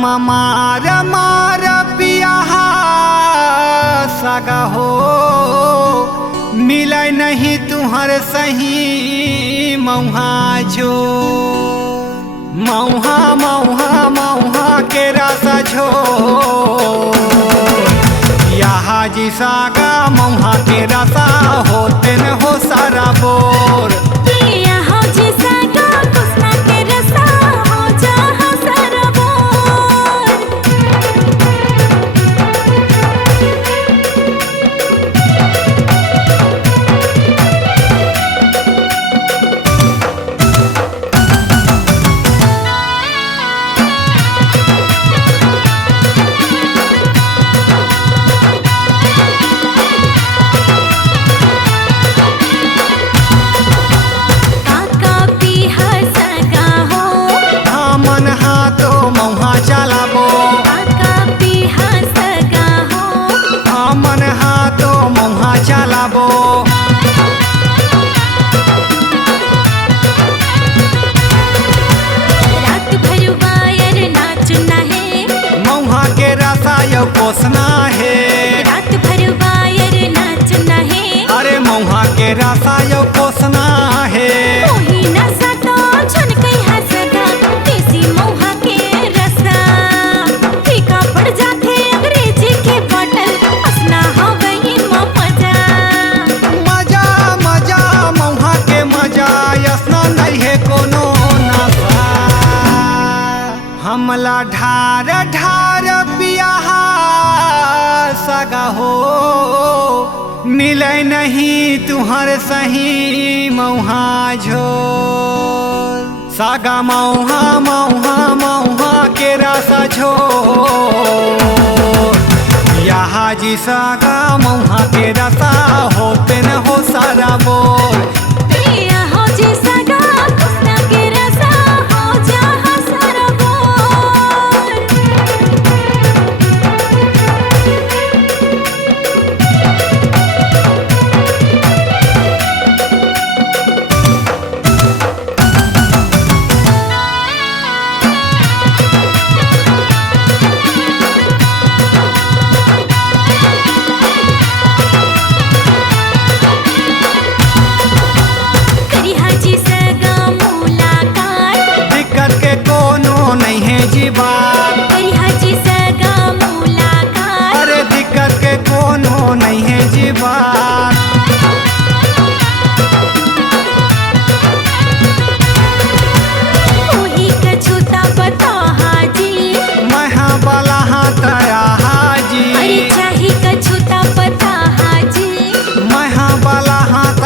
दम मार मार पिया सगा हो मिले नहीं तुहर सही मौहा जो मौहा मौहा मौहा के रस झो यहाँ जी सागा मौहा के रसा होते न हो सारा बोर पोसना है रात भर बायर नाचना है अरे मौहा के रसा यो पोसना है मोही नसा तो छन कई हसदा देसी मौहा के रसा फीका पड़ जाते अंग्रेजी के बोतल असना हो गई मजा मजा मजा मौहा के मजा यसना नहीं है कोनो नशा हमला ढार ढार पिया सगा हो मिले नहीं तुहर सही मौहा झो सागा मौहा मौहा मौहा के रसा झो यहाँ जी सागा मौहा के रसा होते न हो सारा बोर हो जी सगा कुसना के रसा हो जहाँ सारा बोर अरे दिक्कत के कोनो नहीं है जीवान ओही कछुता बता हाजी महा बाला हाथ हाजी अरे चाही कछुता बता हाजी महा बाला हाथ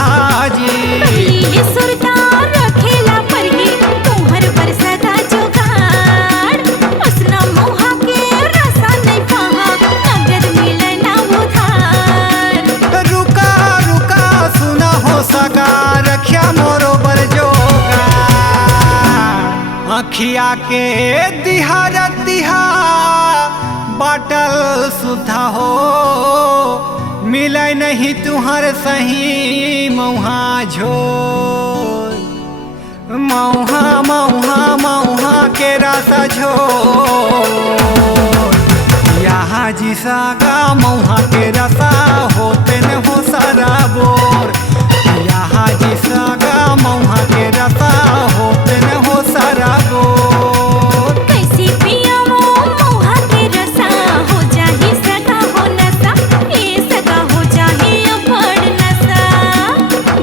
हाजी पहली सुरता रखेला परही तुहर बरसदा जुगाड़ असना मौहा के रसा नहीं पाहा नगद मिले ना उधार रुका रुका सुना हो सगा रखिया मोरो बर जोगा अखिया के दिहार दिहा बाटल सुधा हो मिले नहीं तुहर सही मौहा झो मौहा मौहा मौहा के रसा झो यहाँ जी सागा मौहा के रसा होते न हो सारा बोर यहाँ जी सागा मौहा के रसा होते न हो सारा बोर कैसी पिया वो मौहा के रसा हो जाही सगा हो नसा ए सगा हो जाही अफड़ नसा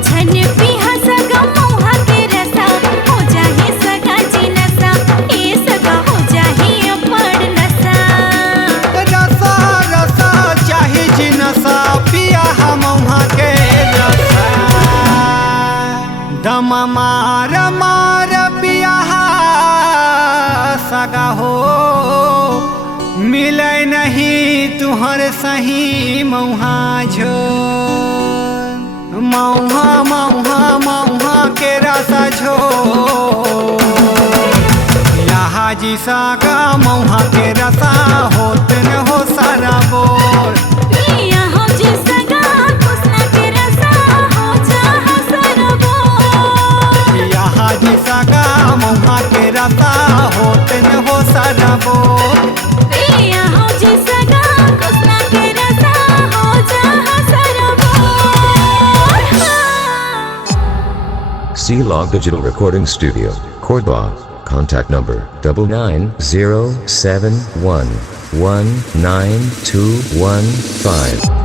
झन पिया सगा मौहा के रसा हो जाही सगा जी नसा ए सगा हो जाही अफड़ नसा रसा रसा चाहे जिनसा पिया मौहा के रसा दम मार मार पिया सगा हो मिले नहीं तुहर सही मौहा झो मौहा मौहा मौहा के रसा झो यहाँ जी सागा मौहा के रसा होते न हो सारा बोर पिया हो जी सगा कुसना के रसा हो जहाँ सारा बोर यहाँ जी सागा मौहा के रसा होते न हो सारा सारा बोर पिया हो जी सगा कृष्णा के रसा हो जहाँ सरबोर। C-Log Digital Recording Studio, Cordoba. Contact number 9907119215.